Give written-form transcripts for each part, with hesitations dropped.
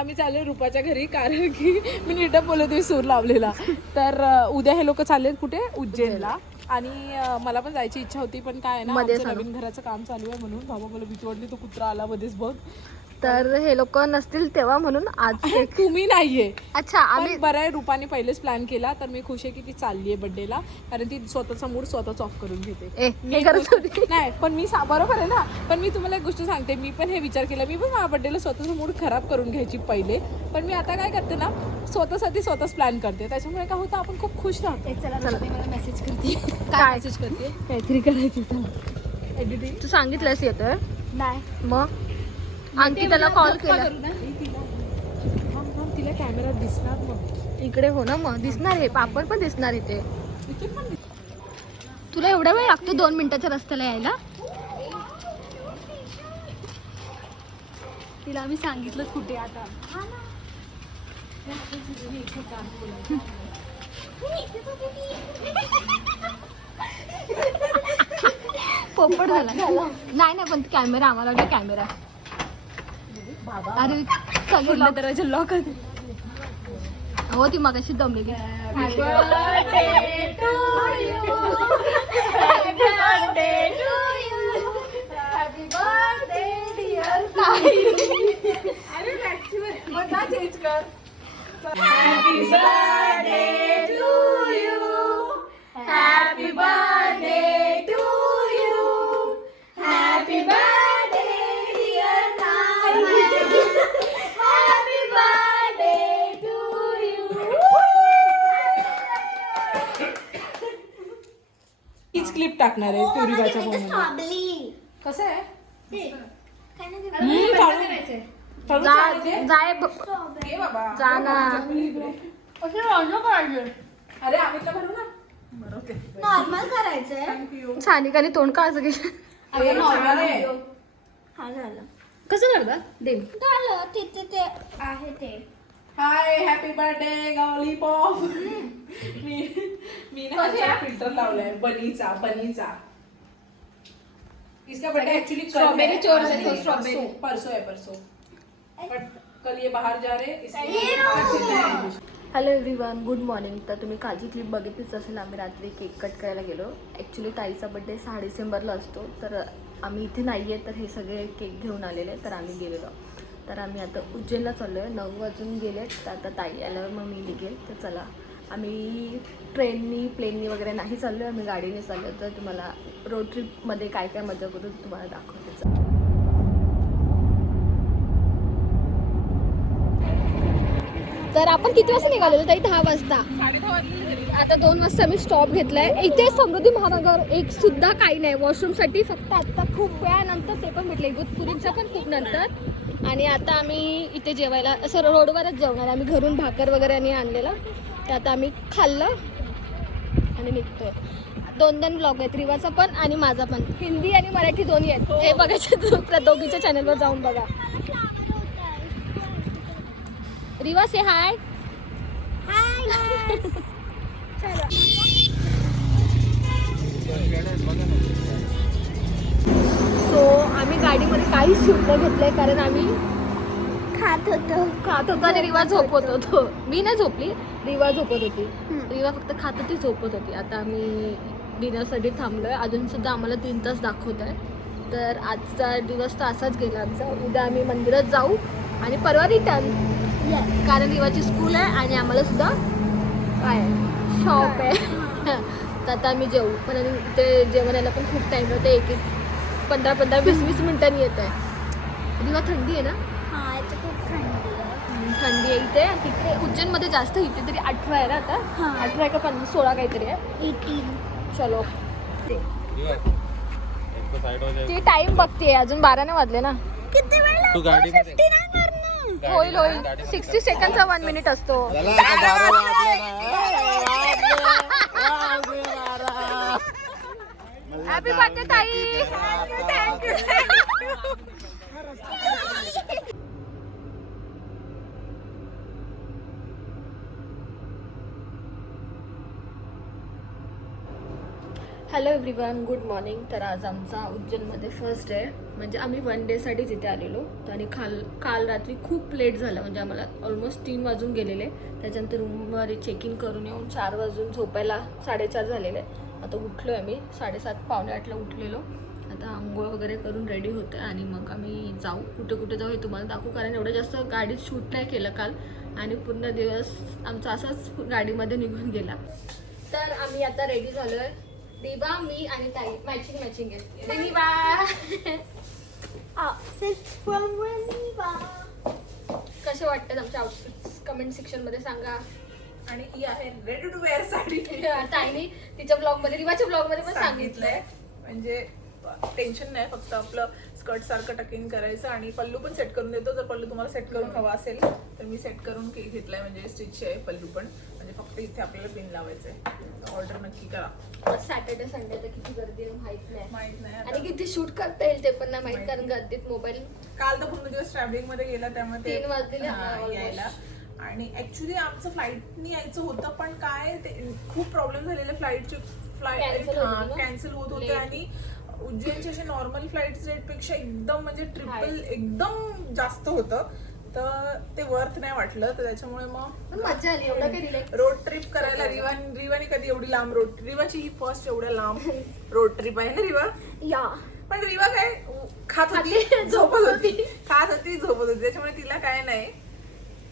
आम्ही चाललो रुपाच्या घरी, कारण की मी नीट बोलते सूर लावलेला. तर उद्या हे लोक चाललेत कुठे, उज्जैनला. आणि मला पण जायची इच्छा होती, पण काय आहे ना, आमचं नवीन घराचं काम चालू आहे म्हणून बाबा मला भीती वाटली, तो कुत्रा आला मध्येच बघ. तर हे लोक नसतील तेव्हा म्हणून आज तुम्ही नाहीये. अच्छा आम्ही बरं आहे, रुपाने पहिलेच प्लॅन केला, तर मी खुश आहे की ती चालली आहे बर्थडेला, कारण ती स्वतःचा मूड स्वतःच ऑफ करून घेते. हे करत होती. नाही पण मी बरोबर आहे ना, पण मी तुम्हाला एक गोष्ट सांगते, मी पण हे विचार केला, मी पण माझ्या बर्थडेला स्वतःचा मूड खराब करून घ्यायची पहिले, पण मी आता काय करते ना, स्वतःसाठी स्वतःच प्लॅन करते. त्याच्यामुळे काय होतं, आपण खूप खुश राहतो. चला मला मेसेज करते. काय मेसेज करते, काहीतरी करायचं. एडिटिंग. तू सांगितलंस येतोय नाही मग अंकिताला कॉल केला. तिला कॅमेरा दिसणार मग इकडे हो ना, मग दिसणार आहे, पापड पण दिसणार इथे. तुला एवढा वेळ लागतो 2 मिनिटाच्या रस्त्याला यायला? तिला आम्ही सांगितलंच कुठे आता. पोपट झाला. नाही नाही, पण कॅमेरा आम्हाला वाटलं कॅमेरा. अरे सगळे दरवाजा लॉक आहे. हो ती मगाशी दमलेली. चेंज कर. हीच क्लिप टाकणार आहे प्युरिफायच्या फोनमध्ये. कसं आहे? जाय घे बाबा. जा ना. अरे आम्ही तर भरू ना. बरोबर. नॉर्मल करायचंय. सानिकाने तोंड का असं केलं? हा झालं. कसं करतात दे? झालं तिथे ते आहे ते. Hi happy birthday lollipop. मी ना फिल्टर लावलाय बनीचा. इसका बर्थडे एक्चुअली स्ट्रॉबेरी चोर है तो स्ट्रॉबेरी. परसों बट कल ये बाहर जा रहे इसलिए. Hello everyone, good morning. तर तुम्ही कालची क्लिप बघितलीच असेल, आम्ही रात्री केक कट करायला गेलो. ॲक्च्युली ताईचा बड्डे 6 डिसेंबरला असतो, तर आम्ही इथे नाही आहे, तर हे सगळे केक घेऊन आलेले, तर आम्ही गेलेलो. तर आम्ही आता उज्जैनला चाललो आहे. 9 वाजून गेले, तर आता ताई आल्यावर मग मी निघेल. तर चला, आम्ही ट्रेननी प्लेननी वगैरे नाही चाललो आहे, आम्ही गाडीने चाललो आहे. तर तुम्हाला रोड ट्रिपमध्ये काय काय मजा करू तुम्हाला दाखवते. तर आपण किती वाजता निघालेलो ताई? 10 वाजता. आता 2 वाजता आम्ही स्टॉप घेतलाय. इथे समृद्धी महानगर एक सुद्धा काही नाही वॉशरूमसाठी, फक्त आता खूप वेळानंतर ते पण भेटले, इगतपुरीचं पण खूप नंतर. आणि आता आम्ही इथे जेवायला असं रोडवरच जेवणार. आम्ही घरून भाकर वगैरे आणि आणलेलं, तर आता आम्ही खाल्लं आणि निघतोय. 2 ब्लॉग आहेत, रिवाचा पण आणि माझा पण, हिंदी आणि मराठी दोन्ही आहेत. हे बघायचे दोघीच्या चॅनलवर जाऊन बघा. रिवा से हाय. सो आम्ही गाडीमध्ये काहीच शूट नाही घेतलंय, कारण आम्ही खात होतो आणि रिवा झोपत होतो. मी नाही झोपली, रिवा झोपत होती. रिवा फक्त खात होती, झोपत होती. आता आम्ही डिनरसाठी थांबलोय. अजून सुद्धा आम्हाला 3 तास दाखवत आहे. तर आजचा दिवस तर असाच गेला आमचा. उद्या आम्ही मंदिरात जाऊ आणि परवा रिटर्न, कारण रिवाची स्कूल आहे आणि आम्हाला सुद्धा काय शॉप आहे. तर आता आम्ही जेवू पण, आणि ते जेवणाला पण खूप टाईम होते. 15-20 मिनिटांनी येत आहे. रिवा थंडी आहे ना? हा इथे खूप थंडी आहे इथे. तिकडे उज्जैनमध्ये जास्त, इथे तरी 18 आहे ना आता. 18 का 16 काहीतरी आहे. 18. चलो, ती टाइम बघते, अजून 12 नाही वाजले ना. किती वेळ लागतो? 59 वरनं. होईल 60 सेकंडचा 1 मिनिट असतो. हॅपी बर्थडे ताई. Thank you. Hello everyone, good morning. तर आज आमचा उज्जैनमध्ये फर्स्ट डे. म्हणजे आम्ही 1 डेसाठी इथे आलेलो तर आणि काल रात्री खूप लेट झालं म्हणजे आम्हाला ऑलमोस्ट 3 वाजून गेलेले. त्याच्यानंतर रूममध्ये चेकिंग करून येऊन 4 वाजून झोपायला 4:30 झालेले. आता उठलो आहे आम्ही 7:30 पावणे 8ला उठलेलो. आता आंघोळ वगैरे करून रेडी होतं आणि मग आम्ही जाऊ कुठे जाऊ हे तुम्हाला दाखवू. कारण एवढं जास्त गाडीत शूट नाही केलं काल आणि पूर्ण दिवस आमचा असाच गाडीमध्ये निघून गेला. तर आम्ही आता रेडी झालो आहे. दिवा, मी आणि ताई मॅचिंग आहे. दिवा from Reniva. कसे वाटतात आमचे आउटफिट्स कमेंट सेक्शनमध्ये सांगा. आणि ही आहे रेडी टू वेअर साडी. ताईने तिच्या ब्लॉगमध्ये रिवाच्या ब्लॉगमध्ये पण सांगितलंय. म्हणजे टेन्शन नाही, फक्त आपलं स्कर्ट सारखं टकिंग करायचं आणि पल्लू पण सेट करून देतो. जर पल्लू तुम्हाला सेट करून हवा असेल तर मी सेट करून घेतलाय, म्हणजे स्टिच आहे पल्लू पण. म्हणजे फक्त इथे आपल्याला पिन लावायचंय. ऑर्डर नक्की करा. सॅटर्डे संडे तर किती गर्दी आहे माहित नाही आणि किती शूट करता येईल ते पण नाही माहित कारण गर्दीत मोबाईल. काल तर पूर्ण दिवस ट्रॅव्हलिंग मध्ये गेला त्यामुळे 3 वाजलेले यायला. आणि ऍक्च्युली आमचं फ्लाईटनी यायचं होतं पण काय ते खूप प्रॉब्लेम झालेले फ्लाईटचे. कॅन्सल होत होते आणि उज्जैनचे असे नॉर्मल फ्लाईट रेट पेक्षा एकदम म्हणजे ट्रिपल एकदम जास्त होतं. तर ते वर्थ नाही वाटलं. तर त्याच्यामुळे मग मजा आली. एवढं काही रिलॅक्स रोड ट्रिप करायला रिवाने कधी एवढी लांब रिवाची ही फर्स्ट एवढ्या लांब रोड ट्रिप आहे ना रिवा. या पण रिवा काय खात होती झोपत होती झोपत होती. त्याच्यामुळे तिला काय नाही.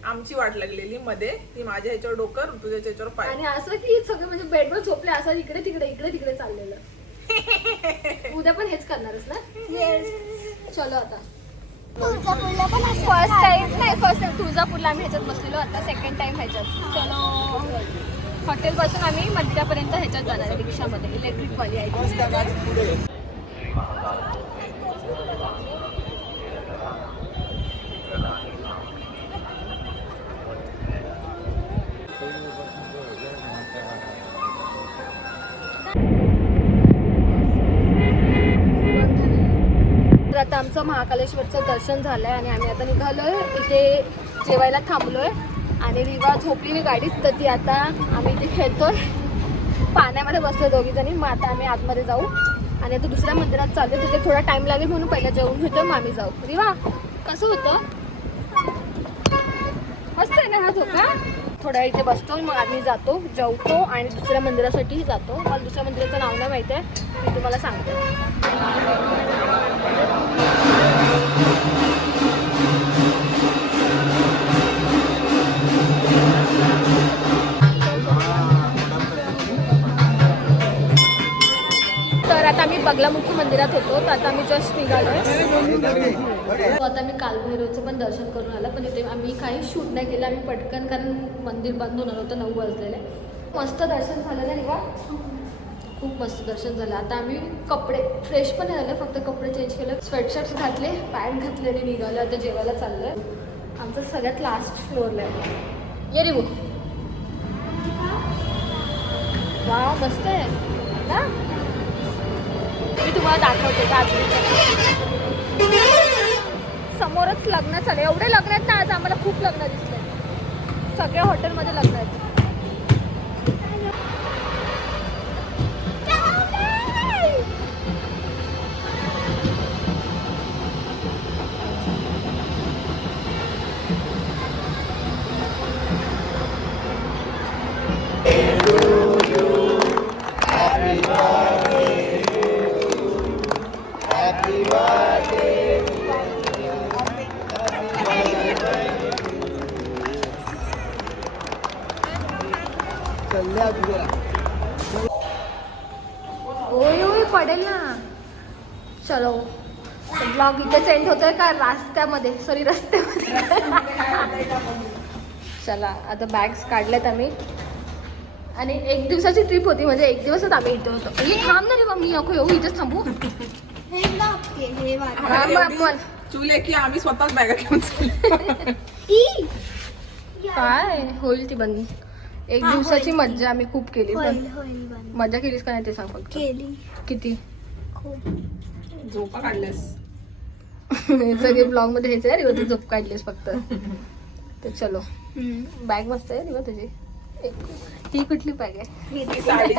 आमची वाट लागलेली मध्ये. ती माझ्या ह्याच्यावर डोकर तुझ्या ह्याच्यावर पाय. आणि असं की सगळे म्हणजे बेडवर झोपले असं इकडे तिकडे चाललेलं. उद्या पण हेच करणारच ना. चलो आता तुळजापूरला पण असं फर्स्ट टाइम तुळजापूरला आम्ही ह्याच्यात बसलेलो. आता सेकंड टाइम ह्याच्यात. चलो हॉटेलपासून आम्ही मध्यापर्यंत ह्याच्यात जाणार आहे रिक्षामध्ये. इलेक्ट्रिकवाली आहे. तर आता आमचं महाकालेश्वरचं दर्शन झालंय आणि आम्ही आता निघालोय. इथे जेवायला थांबलोय आणि रिवा झोपलेली गाडीत तर ती आता आम्ही इथे खेळतोय. पाण्यामध्ये बसलोय दोघी जणी. मग आता आम्ही आतमध्ये जाऊ आणि आता दुसऱ्या मंदिरात चाललोय. तिथे थोडा टाइम लागेल म्हणून पहिला जेवून घेतोय मग आम्ही जाऊ. रिवा कसं होतं मस्त आहे ना हा झोका. थोड्या इथे बसतो मग आम्ही जातो जेवतो आणि दुसऱ्या मंदिरासाठी जातो. मला दुसऱ्या मंदिराचं नाव नाही माहिती आहे मी तुम्हाला सांगते. तर आता आम्ही बगलामुखी मंदिरात होतो तर आता आम्ही जस्ट निघालोय. आता मी कालभैरवचं पण दर्शन करून आलं पण इथे आम्ही काही शूट नाही केलं. आम्ही पटकन कारण मंदिर बंद होणार होतं 9 वाजलेले. मस्त दर्शन झालं ना रिवा. खूप मस्त दर्शन झालं. आता आम्ही कपडे फ्रेश पण झालं फक्त कपडे चेंज केलं. स्वेटशर्ट्स घातले पॅन्ट घातले आणि निघालो. आता जेवायला चाललंय. आमचं सगळ्यात लास्ट फ्लोअरला आहे. ये रिवू. वा मस्त आहे ना. मी तुम्हाला दाखवते का आज समोरच लग्न चालू. एवढे लग्न आहेत ना आज आम्हाला खूप लग्न दिसले. सगळ्या हॉटेलमध्ये लग्न आहेत. ओय पडेल ना. चलो ब्लॉग इथे एंड होतोय का रस्त्यामध्ये चला आता बॅग्स काढल्यात आम्ही आणि 1 दिवसाची ट्रिप होती म्हणजे 1 दिवसच आम्ही इथे होतो. थांब ना रे बा मी नको येऊ इथेच थांबू. चुले की आम्ही स्वतःच बॅगा घेऊन काय होईल ती बंद. 1 दिवसाची मज्जा आम्ही खूप केली. मजा केलीस का नाही ते सांग फक्त. केली किती झोपा काढल्यास. सगळे ब्लॉग मध्ये हेच आहे रिवा झोप काढलीस फक्त. तर चलो बॅग मस्त आहे रिवा तुझी. ही कुठली बॅग आहे. साडी